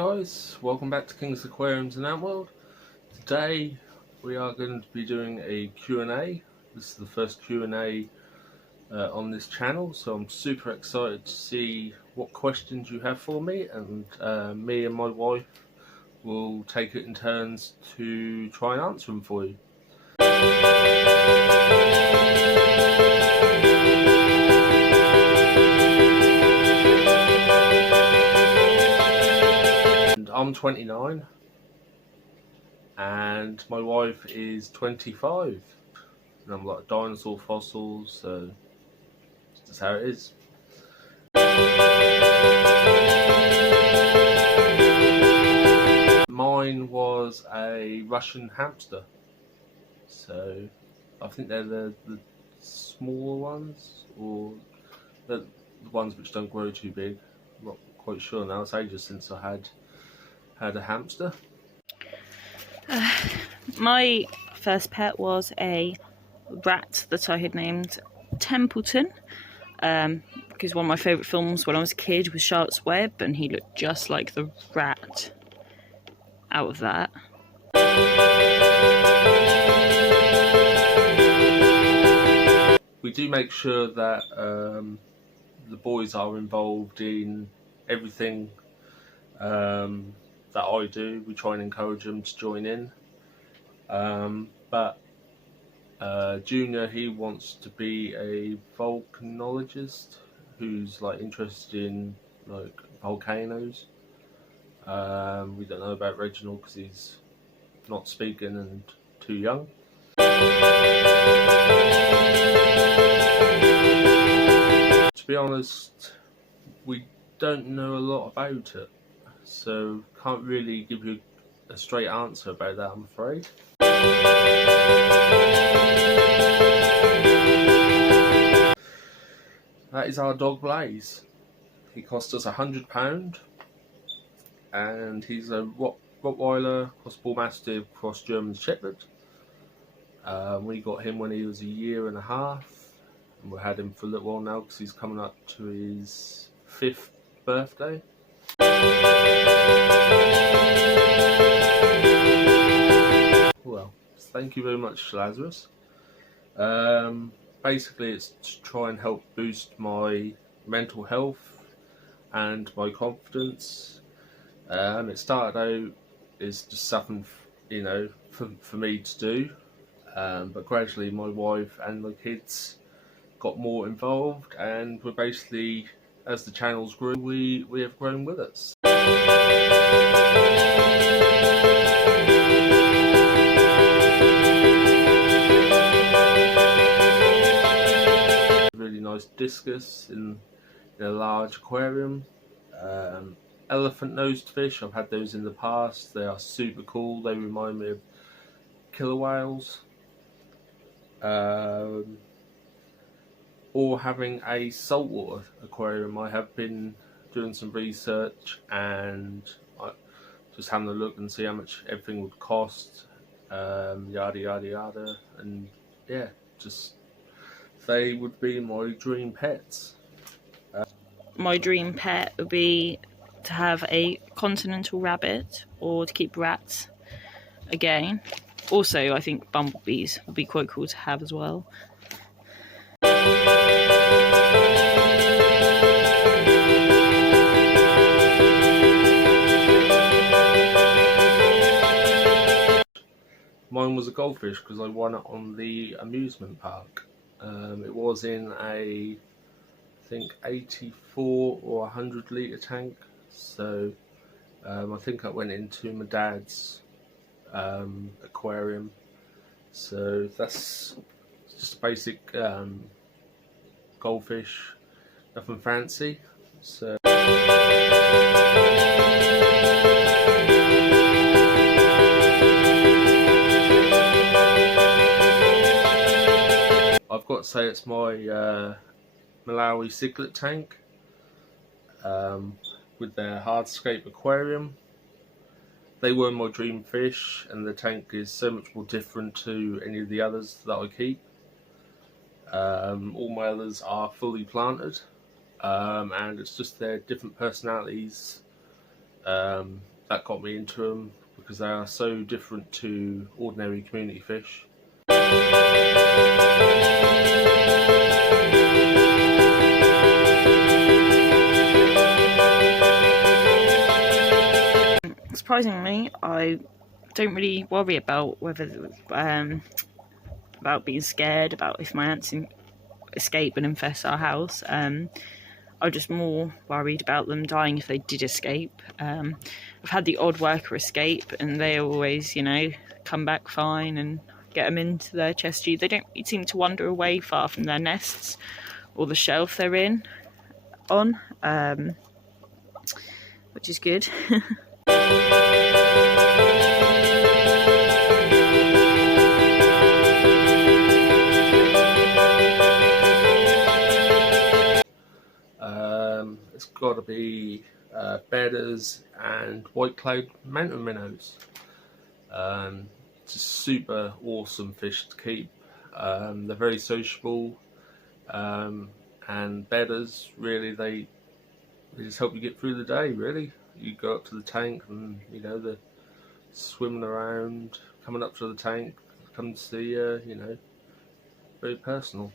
guys, welcome back to King's Aquariums and Antworld. Today we are going to be doing a Q&A. This is the first Q&A on this channel, so I'm super excited to see what questions you have for me, and me and my wife will take it in turns to try and answer them for you. I'm 29 and my wife is 25, and I'm like dinosaur fossils, so it's just how it is. Mine was a Russian hamster, so I think they're the smaller ones, or the ones which don't grow too big. I'm not quite sure now, it's ages since I had a hamster. My first pet was a rat that I had named Templeton, because one of my favourite films when I was a kid was Charlotte's Web, and he looked just like the rat out of that. We do make sure that the boys are involved in everything that I do. We try and encourage them to join in, but Junior, he wants to be a volcanologist who's like interested in like volcanoes. We don't know about Reginald because he's not speaking and too young. To be honest, we don't know a lot about it, so can't really give you a straight answer about that, I'm afraid. That is our dog Blaze. He cost us £100, and he's a Rottweiler, cross Bull Mastiff, cross German Shepherd. We got him when he was 1.5 years, and we had him for a little while now because he's coming up to his 5th birthday. Well, thank you very much, Lazarus. Basically it's to try and help boost my mental health and my confidence. It started out as just something, you know, for me to do, but gradually my wife and the kids got more involved, and we're basically, as the channels grew, we have grown with us. Really nice discus in a large aquarium. Elephant-nosed fish, I've had those in the past. They are super cool. They remind me of killer whales. Or having a saltwater aquarium. I have been doing some research and just having a look and see how much everything would cost, yada yada yada, and yeah, just they would be my dream pets. My dream pet would be to have a continental rabbit, or to keep rats again. Also, I think bumblebees would be quite cool to have as well. Mine was a goldfish because I won it on the amusement park. It was in I think 84 or 100 litre tank, so I think I went into my dad's aquarium. So that's just a basic goldfish, nothing fancy. So I've got to say it's my Malawi ciglet tank with their hardscape aquarium. They were my dream fish, and the tank is so much more different to any of the others that I keep. All my others are fully planted, and it's just their different personalities that got me into them, because they are so different to ordinary community fish. Surprisingly, I don't really worry about whether about being scared about if my ants escape and infest our house. I'm just more worried about them dying if they did escape. I've had the odd worker escape, and they always, come back fine and get them into their chest tube. They don't seem to wander away far from their nests or the shelf they're on, which is good. It's got to be bedders and white cloud mountain minnows. It's a super awesome fish to keep. They're very sociable, and bedders, really, they just help you get through the day. Really, you go up to the tank and they're swimming around, coming up to the tank, come to see very personal.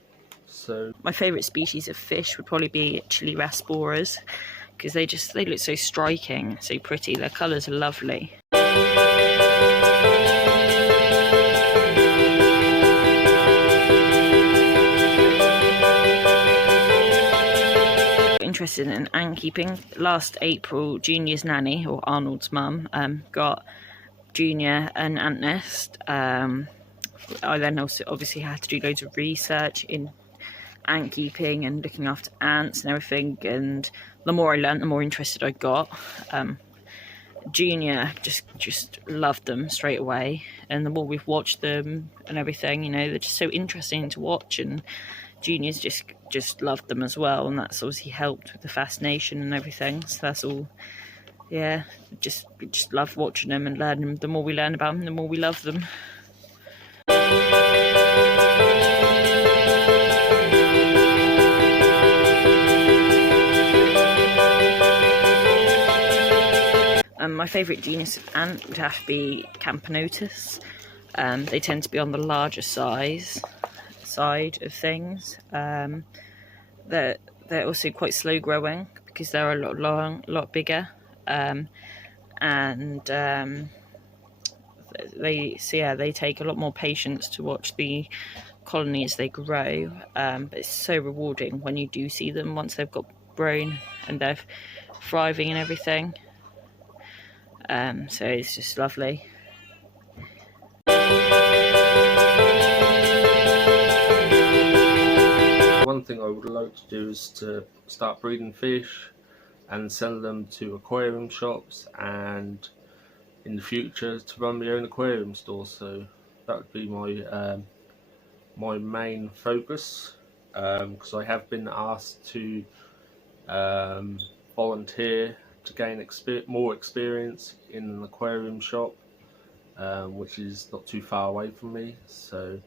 So my favourite species of fish would probably be chili rasboras, because they look so striking, so pretty. Their colours are lovely. Interested in ant keeping. Last April, Junior's nanny, or Arnold's mum, got Junior an ant nest. I then also obviously had to do loads of research in ant keeping and looking after ants and everything, and the more I learnt, the more interested I got. Junior just loved them straight away, and the more we've watched them and everything, they're just so interesting to watch, and Junior's just loved them as well, and that's obviously helped with the fascination and everything. So that's all, just love watching them and learning them. The more we learn about them, the more we love them. My favourite genus of ant would have to be Camponotus. They tend to be on the larger side of things. They're also quite slow growing because they're a lot bigger, and they take a lot more patience to watch the colony as they grow. But it's so rewarding when you do see them once they've got grown and they're thriving and everything. So it's just lovely. One thing I would like to do is to start breeding fish and sell them to aquarium shops, and in the future to run my own aquarium store. So that would be my main focus, because I have been asked to volunteer to gain more experience in an aquarium shop, which is not too far away from me. So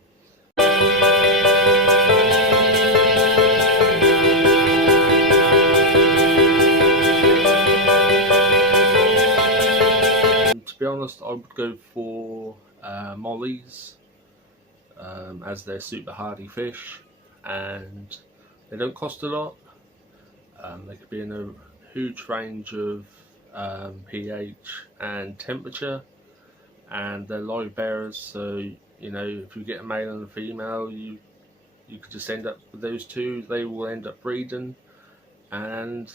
to be honest, I would go for mollies, as they're super hardy fish and they don't cost a lot. They could be in a huge range of pH and temperature, and they're live bearers, so if you get a male and a female, you could just end up with those two. They will end up breeding, and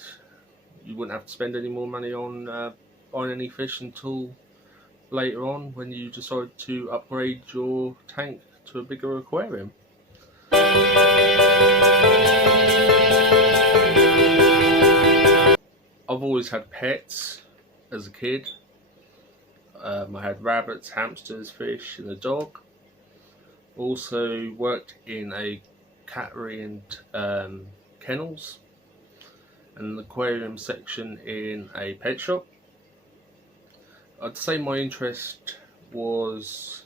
you wouldn't have to spend any more money on buying any fish until later on when you decide to upgrade your tank to a bigger aquarium. I've always had pets as a kid. I had rabbits, hamsters, fish, and a dog. Also worked in a cattery and kennels, and an aquarium section in a pet shop. I'd say my interest was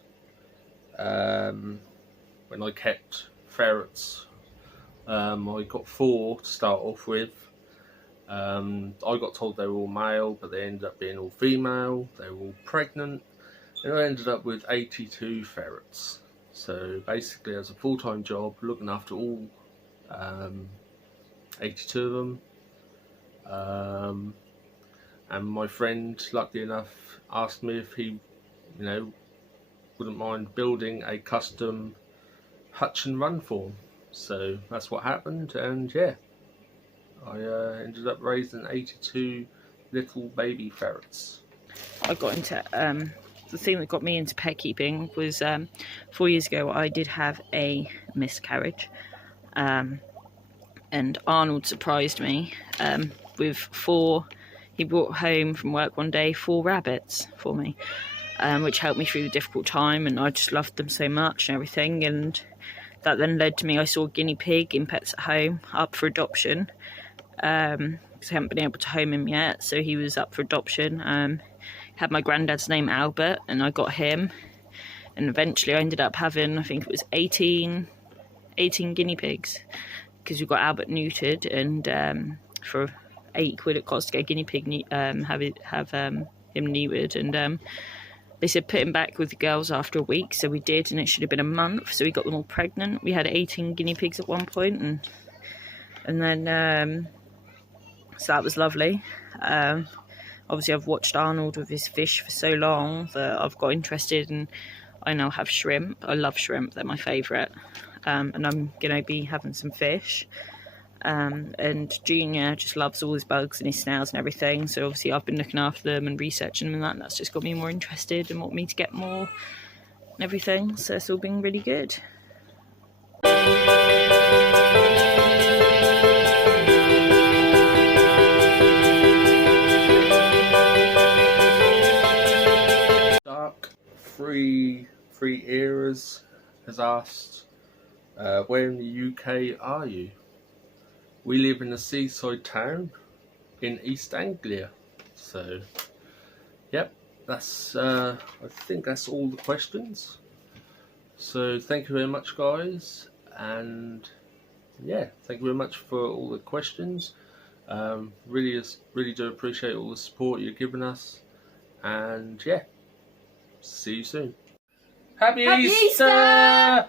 when I kept ferrets. I got 4 to start off with, I got told they were all male, but they ended up being all female. They were all pregnant, and I ended up with 82 ferrets. So basically, as a full-time job, looking after all 82 of them. And my friend, luckily enough, asked me if he, wouldn't mind building a custom hutch and run for him. So that's what happened, and yeah, I ended up raising 82 little baby ferrets. I got into the thing that got me into pet keeping was 4 years ago. I did have a miscarriage, and Arnold surprised me with 4. He brought home from work one day 4 rabbits for me, which helped me through the difficult time, and I just loved them so much and everything. And that then led to me, I saw a guinea pig in Pets at Home up for adoption, because I haven't been able to home him yet, so he was up for adoption. Had my granddad's name Albert, and I got him, and eventually I ended up having, I think it was 18 guinea pigs, because we got Albert neutered, and for £8 it cost to get a guinea pig have him neutered, and they said put him back with the girls after a week, so we did, and it should have been a month, so we got them all pregnant. We had 18 guinea pigs at one point, and then so that was lovely. Obviously I've watched Arnold with his fish for so long that I've got interested, and I now have shrimp. I love shrimp, they're my favourite, and I'm going to be having some fish. And Junior just loves all his bugs and his snails and everything, so obviously I've been looking after them and researching them, and that's just got me more interested and want me to get more and everything, so it's all been really good. Dark Three Eras has asked, where in the UK are you? We live in a seaside town in East Anglia. So, yep, that's I think that's all the questions. So thank you very much, guys, and yeah, thank you very much for all the questions. Really do appreciate all the support you're giving us, and yeah, see you soon. Happy Easter!